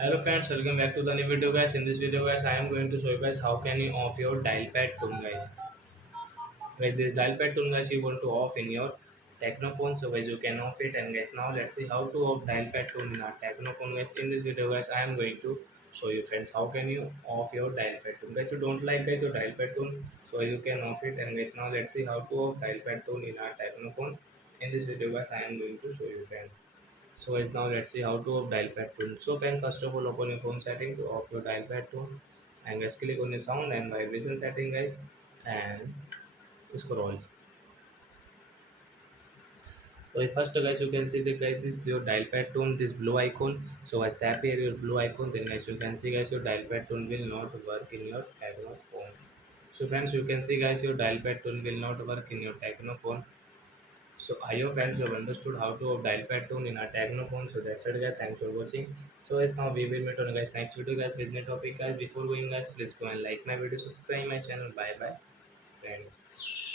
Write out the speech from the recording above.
Hello friends, welcome back to the new video guys. In this video guys, I am going to show you guys how can you off your dial pad tone guys. Guys, this dial pad tone guys you want to off in your Technophone, so guys you can off it. And guys, now let's see how to off dial pad tone in our Technophone guys. In this video guys, I am going to show you friends how can you off your dial pad tone guys. You don't like guys your dial pad tone, so you can off it. And guys, now let's see how to off dial pad tone in our Technophone. In this video guys, I am going to show you friends. So guys, now let's see how to off dial pad tone. So friends, first of all open your phone setting to off your dial pad tone, and guys click on the sound and vibration setting guys, and scroll. So first guys you can see the guys this your dial pad tone, this blue icon. So I tap here your blue icon, then guys you can see guys your dial pad tone will not work in your Tecno phone. So friends, you can see guys your dial pad tone will not work in your Tecno phone. So I hope friends you have understood how to have dial pad tone in our Tecno phone. So that's it guys, thanks for watching. So guys, now we will meet on guys next video guys with new topic guys. Before going guys, please go and like my video, subscribe my channel. Bye bye friends.